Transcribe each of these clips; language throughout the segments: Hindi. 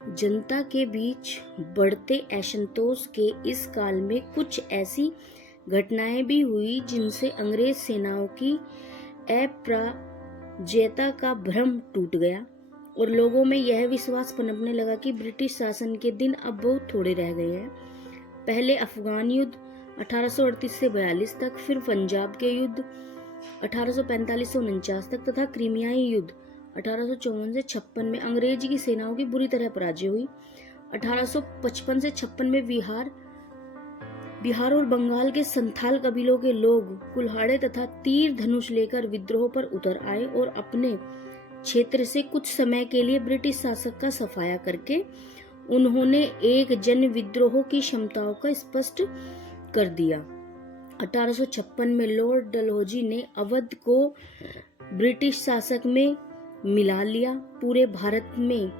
जनता के बीच बढ़ते असंतोष के इस काल में कुछ ऐसी घटनाएं भी हुई जिनसे अंग्रेज सेनाओं की अपराजयता का भ्रम टूट गया और लोगों में यह विश्वास पनपने लगा कि ब्रिटिश शासन के दिन अब बहुत थोड़े रह गए हैं। पहले अफगान युद्ध 1838 से 42 तक, फिर पंजाब के युद्ध 1845 से 49 तक तथा क्रीमियाई युद्ध 1854 से 56 में अंग्रेज की सेनाओं की बुरी तरह पराजय हुई। 1855 से 56 में बिहार और बंगाल के संथाल कबीलों के लोग कुल्हाड़े तथा तीर धनुष लेकर विद्रोह पर उतर आए और अपने क्षेत्र से कुछ समय के लिए ब्रिटिश शासक का सफाया करके उन्होंने एक जन विद्रोह की क्षमताओं का स्पष्ट कर दिया। 1856 में लॉर्ड डलहौजी ने अवध को ब्रिटिश शासक में मिला लिया। पूरे भारत में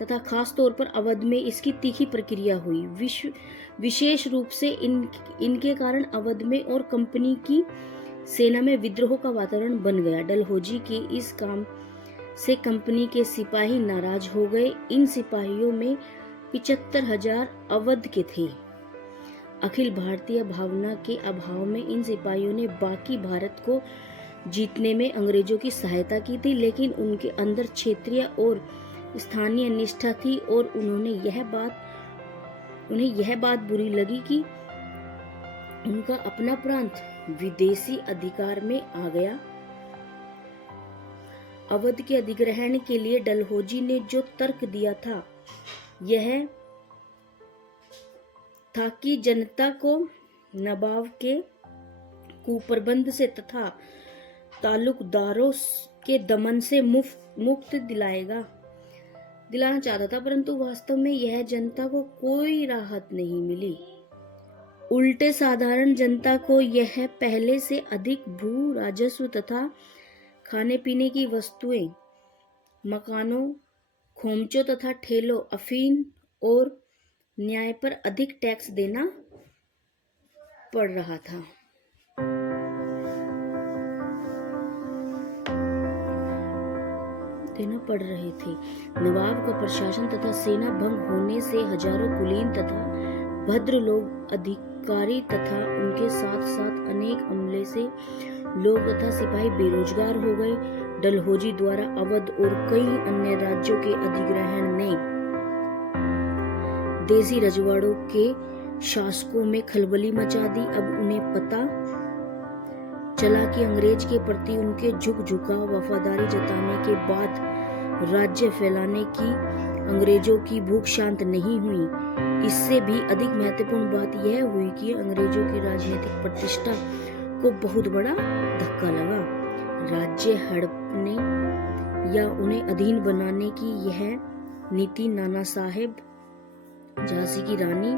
तथा खास तौर पर अवध में इसकी तीखी प्रक्रिया हुई। विशेष रूप से इनके कारण अवध में और कंपनी की सेना में विद्रोह का वातावरण बन गया। डलहौजी के इस काम से कंपनी के सिपाही नाराज हो गए। इन सिपाहियों में 75,000 अवध के थे। अखिल भारतीय भावना के अभाव में इन सिपाहियों ने बाकी भारत को जीतने में अंग्रेजों की सहायता की थी, लेकिन उनके अंदर क्षेत्रीय और स्थानीय निष्ठा थी और उन्हें यह बात बुरी लगी कि उनका अपना प्रांत विदेशी अधिकार में आ गया। अवध के अधिग्रहण के लिए डलहौजी ने जो तर्क दिया था यह था कि जनता को नवाब के कुप्रबंध से तथा तालुकदारों के दमन से मुक्त दिलाना चाहता था, परंतु वास्तव में यह जनता को कोई राहत नहीं मिली। उल्टे साधारण जनता को यह पहले से अधिक भू राजस्व तथा खाने पीने की वस्तुएं, मकानों, खोमचों तथा ठेलों, अफीम और न्याय पर अधिक टैक्स देना पड़ रहे थे। नवाब का प्रशासन तथा सेना भंग होने से हजारों कुलीन तथा भद्र लोग, अधिकारी तथा उनके साथ साथ अनेक अमले से लोग तथा सिपाही बेरोजगार हो गए। डलहौजी द्वारा अवध और कई अन्य राज्यों के अधिग्रहण ने देसी रजवाड़ों के शासकों में खलबली मचा दी। अब उन्हें पता चला कि अंग्रेज के प्रति उनके झुकाव, वफादारी जताने के बाद राज्य फैलाने की अंग्रेजों की भूख शांत नहीं हुई। इससे भी अधिक महत्वपूर्ण बात यह हुई कि अंग्रेजों की राजनीतिक प्रतिष्ठा को बहुत बड़ा धक्का लगा। राज्य हड़पने या उन्हें अधीन बनाने की यह नीति नाना साहेब, झांसी की रानी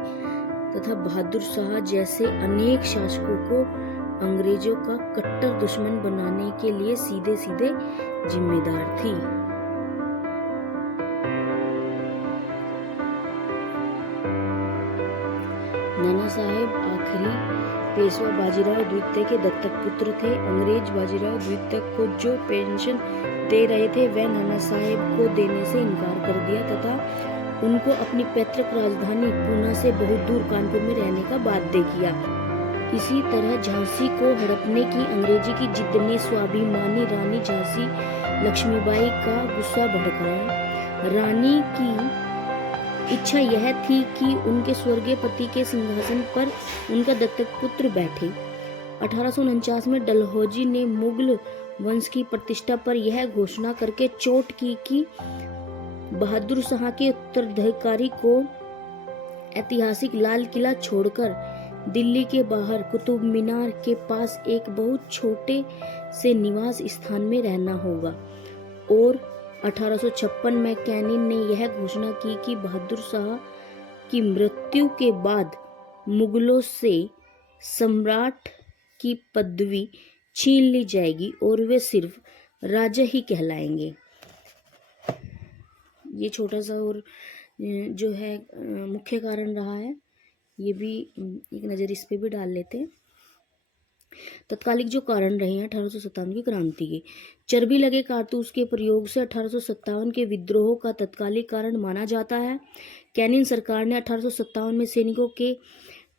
तथा बहादुर शाह जैसे अनेक शासकों को अंग्रेजों का कट्टर दुश्मन बनाने के लिए सीधे जिम्मेदार थी। नाना साहेब आखिरी पेशवा बाजीराव द्वितीय के दत्तक पुत्र थे। अंग्रेज बाजीराव द्वितीय को जो पेंशन दे रहे थे वह नाना साहेब को देने से इनकार कर दिया तथा उनको अपनी पैतृक राजधानी पूना से बहुत दूर कानपुर में रहने का बाध्य किया। इसी तरह झांसी को हड़पने की अंग्रेजी की जिद ने स्वाभिमानी रानी झांसी लक्ष्मीबाई का गुस्सा भड़काया। रानी की इच्छा यह थी कि उनके स्वर्गीय पति के सिंहासन पर उनका दत्तक पुत्र बैठे। 1849 में डलहौजी ने मुगल वंश की प्रतिष्ठा पर यह घोषणा करके चोट की कि बहादुर शाह के उत्तराधिकारी को ऐतिहासिक लाल किला छोड़कर दिल्ली के बाहर कुतुब मीनार के पास एक बहुत छोटे से निवास स्थान में रहना होगा। और 1856 में कैनिंग ने यह घोषणा की कि बहादुर शाह की मृत्यु के बाद मुगलों से सम्राट की पदवी छीन ली जाएगी और वे सिर्फ राजा ही कहलाएंगे। ये छोटा सा और जो है मुख्य कारण रहा है, ये भी एक नज़र इस पे भी डाल लेते हैं। तत्कालिक जो कारण रहे हैं 1857 की क्रांति के, चर्बी लगे कारतूस के प्रयोग से 1857 के विद्रोह का तत्कालिक कारण माना जाता है। कैनिंग सरकार ने 1857 में सैनिकों के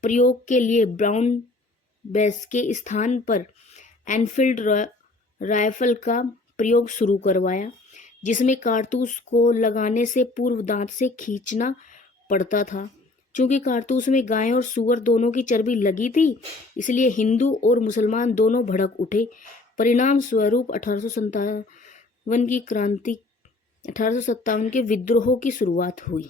प्रयोग के लिए ब्राउन बेस के स्थान पर एनफील्ड राइफल का प्रयोग शुरू करवाया, जिसमें कारतूस को लगाने से पूर्व दांत से खींचना पड़ता था। चूंकि कारतूस में गाय और सूअर दोनों की चर्बी लगी थी, इसलिए हिंदू और मुसलमान दोनों भड़क उठे। परिणाम स्वरूप 1857 की क्रांति 1857 के विद्रोह की शुरुआत हुई।